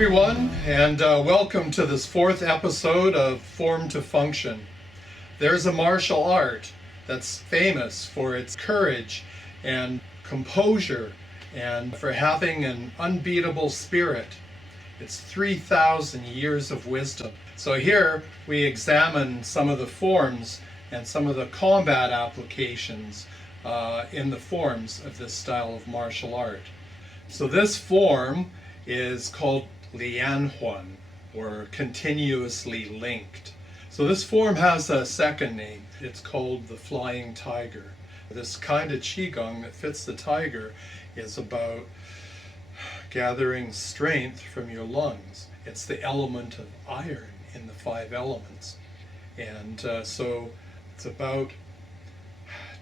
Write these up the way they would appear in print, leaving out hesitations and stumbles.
everyone, and welcome to this fourth episode of Form to Function. There's a martial art that's famous for its courage and composure and for having an unbeatable spirit. It's 3,000 years of wisdom. So here we examine some of the forms and some of the combat applications in the forms of this style of martial art. So this form is called Lian, or continuously linked. So this form has a second name. It's called the flying tiger. This kind of qigong that fits the tiger is about gathering strength from your lungs. It's the element of iron in the five elements. And so it's about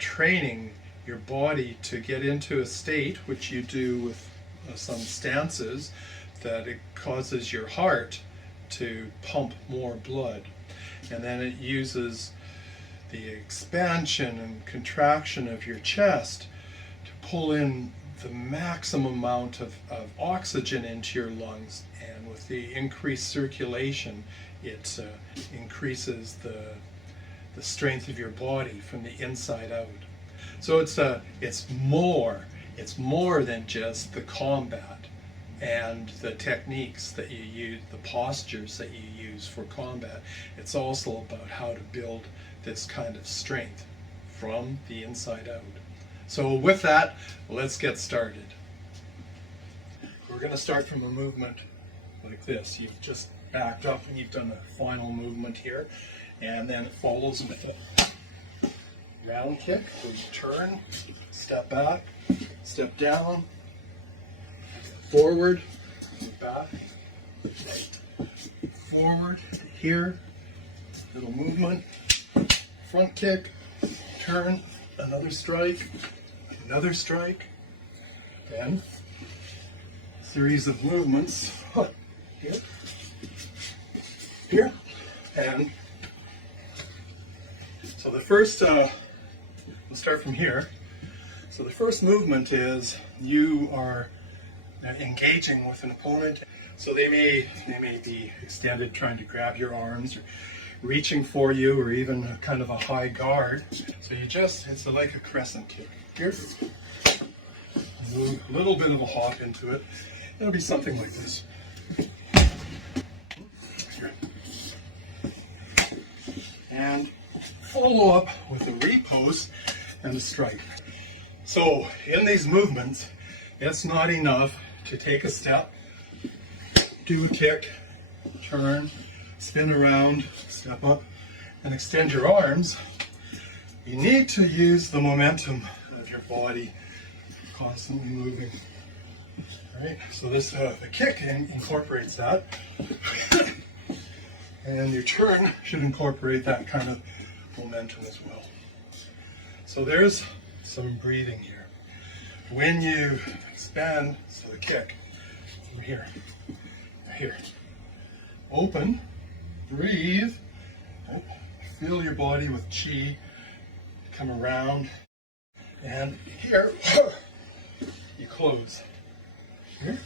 training your body to get into a state, which you do with some stances, that it causes your heart to pump more blood. And then it uses the expansion and contraction of your chest to pull in the maximum amount of oxygen into your lungs. And with the increased circulation, it increases the strength of your body from the inside out. So it's more than just the combat and the techniques that you use, the postures that you use for combat. It's also about how to build this kind of strength from the inside out. So with that, let's get started. We're going to start from a movement like this. You've just backed up and you've done a final movement here, and then it follows with a round kick. So you turn, step back, step down, forward, back, forward, here, little movement, front kick, turn, another strike, then series of movements, here, here, and so the first, we'll start from here. So the first movement is you are engaging with an opponent. So they may be extended, trying to grab your arms, or reaching for you, or even a kind of a high guard. So it's like a crescent kick. Here, a little bit of a hop into it. It'll be something like this. Here. And follow up with a repose and a strike. So in these movements, it's not enough to take a step, do a kick, turn, spin around, step up, and extend your arms. You need to use the momentum of your body constantly moving. All right, so this the kick incorporates that, and your turn should incorporate that kind of momentum as well. So there's some breathing here. When you expand, so the kick, from here, open, breathe, fill your body with chi, come around, and here, you close. Here,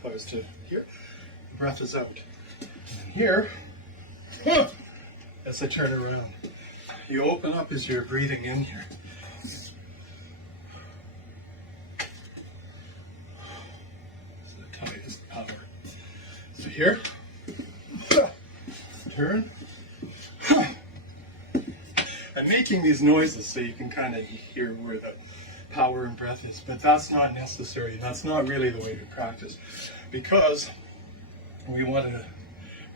close to here, the breath is out. And here, as I turn around, you open up as you're breathing in here. Power. So here, turn. I'm making these noises so you can kind of hear where the power and breath is, but that's not necessary. That's not really the way to practice, because we want to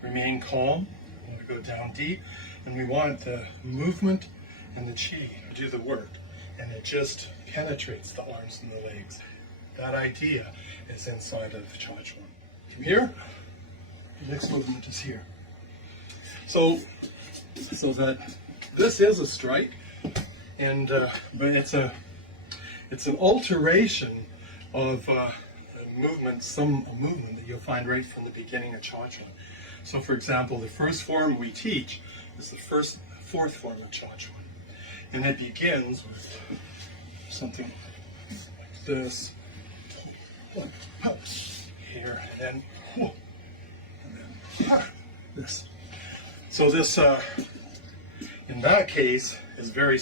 remain calm, we want to go down deep, and we want the movement and the chi to do the work, and it just penetrates the arms and the legs. That idea is inside of Chaquan. From here, the next movement is here. So that this is a strike, and but it's an alteration of a movement that you'll find right from the beginning of Chaquan. So, for example, the first form we teach is the fourth form of Chaquan, and it begins with something like this. Here, and then This. So this, in that case, is very,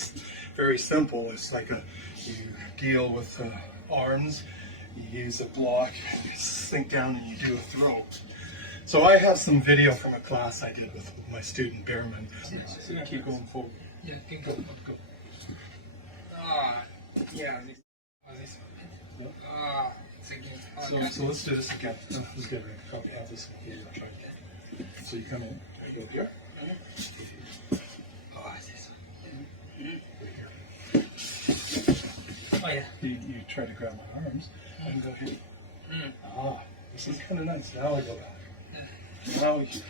very simple. It's like you deal with arms, you use a block, you sink down and you do a throw. So I have some video from a class I did with my student Behrman. So you keep going forward. Yeah, can go. Go. Yeah. So let's do this again. Let's get ready. Probably have this here. Try again. So you come in. You go here. Oh yeah. You try to grab my arms and go here. This is kind of nice. Now I go back. Now you go.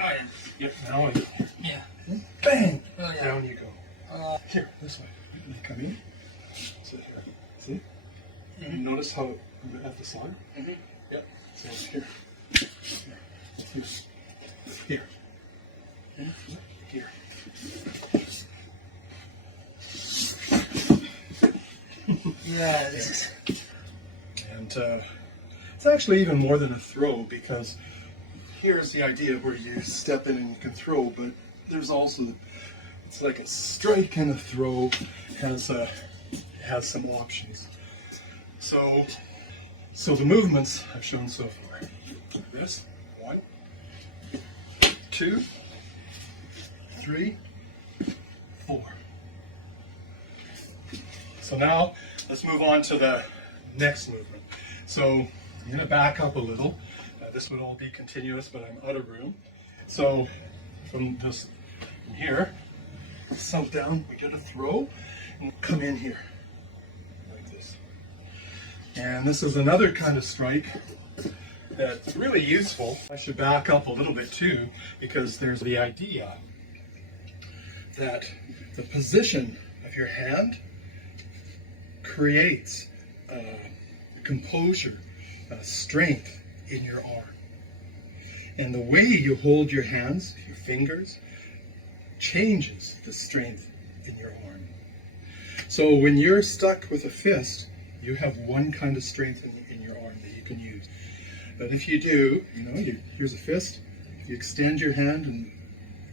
Oh yeah. Yep. Now I go. Yeah. Bang! Oh yeah. Down you go. Here, this way. You come in. Sit here. See? Notice how at the side? Yep. So it's here. Here. Here. Yeah, this is. And it's actually even more than a throw, because here's the idea where you step in and you can throw, but there's also, it's like a strike and a throw has some options. So the movements I've shown so far. This, 1, 2, 3, 4. So now let's move on to the next movement. So I'm going to back up a little. This would all be continuous, but I'm out of room. So from here, sunk down, we get a throw, and come in here, like this. And this is another kind of strike that's really useful. I should back up a little bit too, because there's the idea that the position of your hand creates composure, strength in your arm. And the way you hold your hands, your fingers, changes the strength in your arm. So when you're stuck with a fist, you have one kind of strength in your arm that you can use. But if you do, here's a fist, you extend your hand and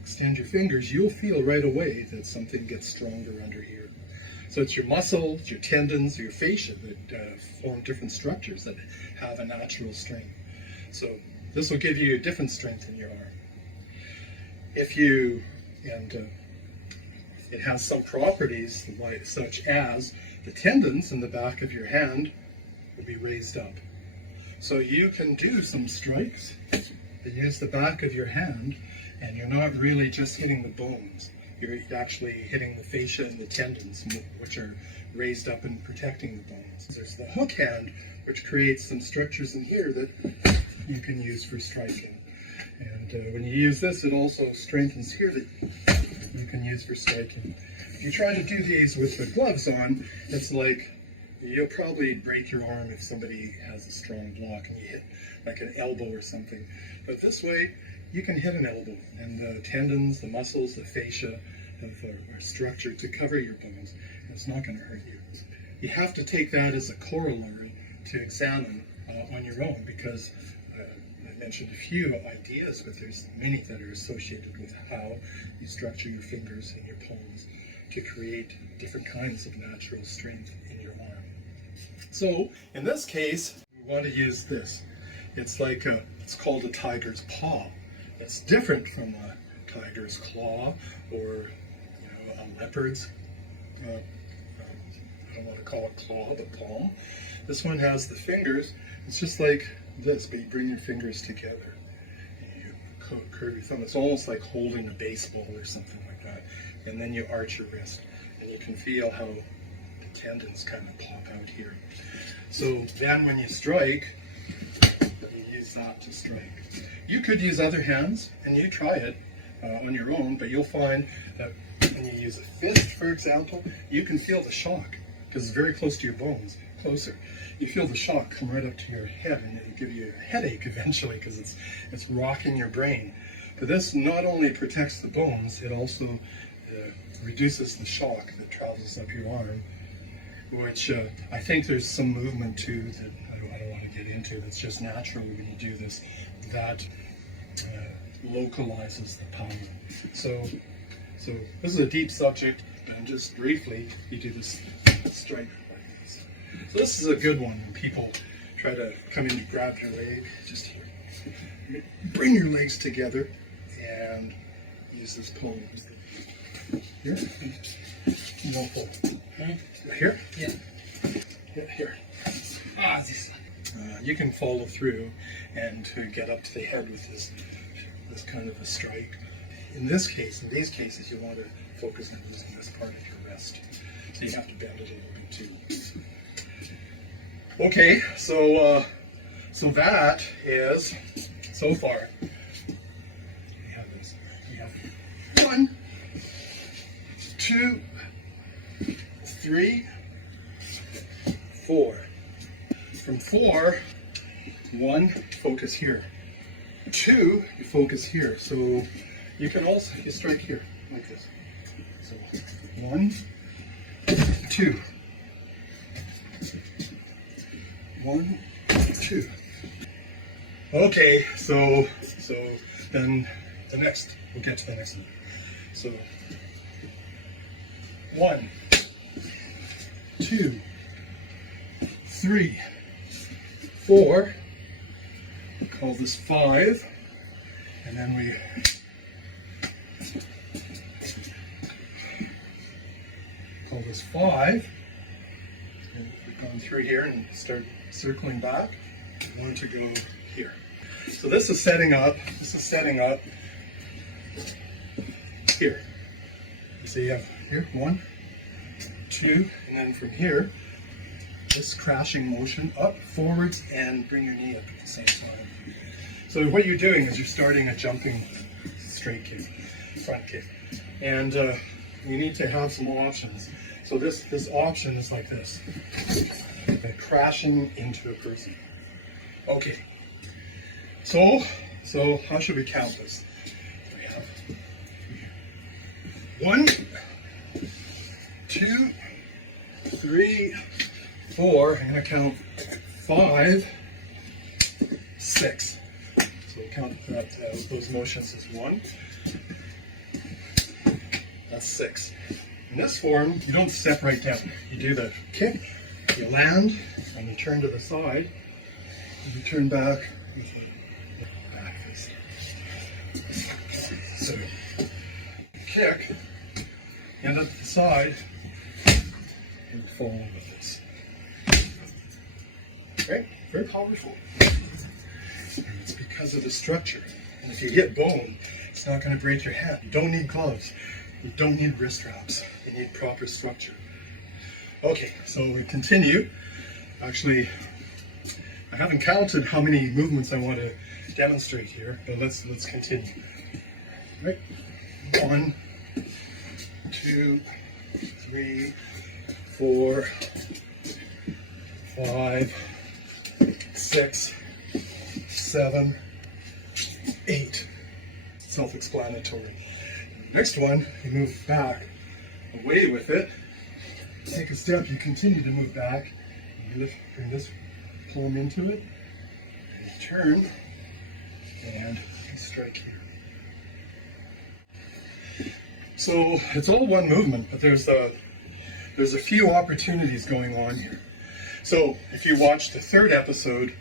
extend your fingers, you'll feel right away that something gets stronger under here. So it's your muscles, your tendons, your fascia that form different structures that have a natural strength. So this will give you a different strength in your arm. It has some properties such as the tendons in the back of your hand will be raised up. So you can do some strikes that use the back of your hand, and you're not really just hitting the bones. You're actually hitting the fascia and the tendons, which are raised up and protecting the bones. There's the hook hand, which creates some structures in here that you can use for striking. And when you use this, it also strengthens here that you can use for striking. If you try to do these with the gloves on, it's like you'll probably break your arm if somebody has a strong block and you hit like an elbow or something. But this way, you can hit an elbow, and the tendons, the muscles, the fascia are structured to cover your bones, and it's not going to hurt you. You have to take that as a corollary to examine on your own, because I mentioned a few ideas, but there's many that are associated with how you structure your fingers and your palms to create different kinds of natural strength in your arm. So in this case, we want to use this. It's like it's called a tiger's paw. It's different from a tiger's claw or a leopard's, I don't want to call it claw, but palm. This one has the fingers. It's just like this, but you bring your fingers together and you curve your thumb. It's almost like holding a baseball or something like that. And then you arch your wrist, and you can feel how the tendons kind of pop out here. So then when you strike, you use that to strike. You could use other hands, and you try it on your own, but you'll find that when you use a fist, for example, you can feel the shock, because it's very close to your bones, closer. You feel the shock come right up to your head, and it'll give you a headache eventually, because it's rocking your brain. But this not only protects the bones, it also reduces the shock that travels up your arm, which I think there's some movement to that I don't want to get into, that's just natural when you do this, that localizes the power. So this is a deep subject, and just briefly, you do this strike like this. So this is a good one when people try to come in and grab your leg, just here. Bring your legs together and use this pose. Here, you don't pull. Huh? Here? Yeah. Yeah, here. Ah, this. You can follow through and to get up to the head with this kind of a strike. In these cases, you want to focus on using this part of your wrist. So you have to bend it a little bit too. Okay, so that is, so far, we have this. We have 1, 2, 3, 4. From 4, 1, focus here. 2, you focus here. So you can also, you strike here, like this. So 1, 2. 1, 2. Okay, so then we'll get to the next one. So 1, 2, 3, 4. We call this 5, and then we call this 5. And we've gone through here and start circling back. We want to go here. So this is setting up. Here. So you have here 1, 2, and then from here, this crashing motion up, forwards, and bring your knee up at the same time. So what you're doing is you're starting a jumping straight kick, front kick, and you need to have some options. So this option is like this, crashing into a person. Okay. So how should we count this? We have 1, 2, 3, 4. I'm going to count 5, 6. So we'll count those motions as 1. That's 6. In this form, you don't step right down. You do the kick, you land, and you turn to the side, and you turn back with the back face. So, kick, end up to the side, and fall with this. Right? Very powerful. And it's because of the structure. And if you hit bone, it's not going to break your hand. You don't need gloves. You don't need wrist wraps. You need proper structure. Okay, so we continue. Actually, I haven't counted how many movements I want to demonstrate here, but let's continue. Right? 1, 2, 3, 4, 5, 6, 7, 8. Self-explanatory. Next one, you move back away with it. Take a step, you continue to move back. You bring this palm into it. And you turn and you strike here. So it's all one movement, but there's a few opportunities going on here. So if you watch the third episode,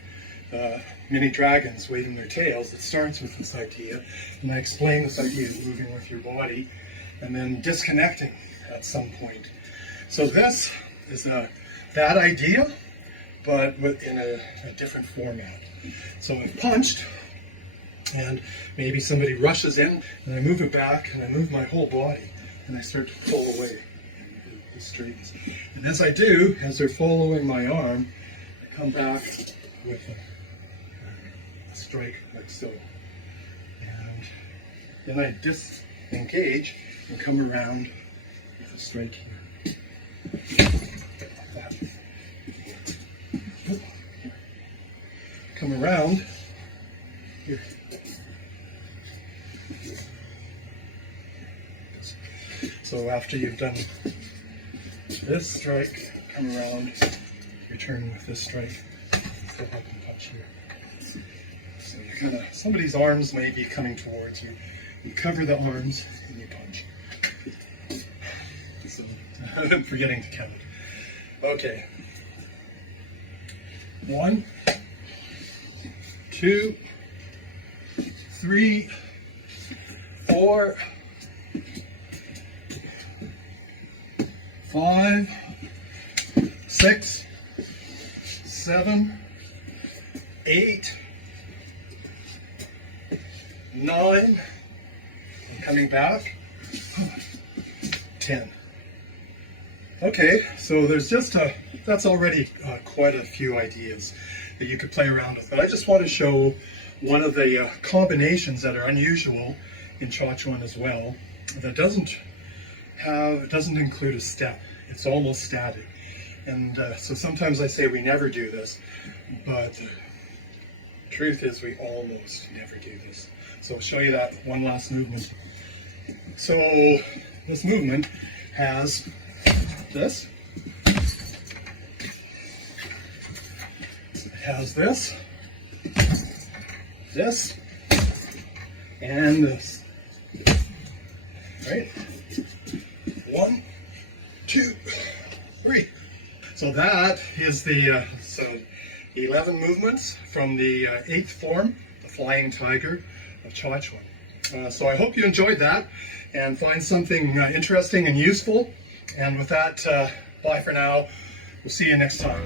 Mini Dragons Waving Their Tails, it starts with this idea, and I explain this idea of moving with your body and then disconnecting at some point. So this is that idea, but in a different format. So I've punched, and maybe somebody rushes in, and I move it back, and I move my whole body, and I start to pull away the strings. And as I do, as they're following my arm, I come back with a strike like so. And then I disengage and come around with a strike here. Like that. Come around here. So after you've done this strike, come around, return with this strike. Still have to touch here. So you kind of, somebody's arms may be coming towards you. You cover the arms and you punch. So, I'm forgetting to count. Okay. 1, 2, 3, 4, 5, 6, 7, 8, 9, I'm coming back, 10. Okay, so there's just that's already quite a few ideas that you could play around with, but I just want to show one of the combinations that are unusual in Chaquan as well, that doesn't include a step. It's almost static. And so sometimes I say we never do this, but the truth is we almost never do this. So I'll show you that one last movement. So this movement has this. It has this, this, and this. Right? 1, 2, 3. So that is the 11 movements from the 8th form, the Flying Tiger of Chaquan. So I hope you enjoyed that and find something interesting and useful. And with that, bye for now. We'll see you next time.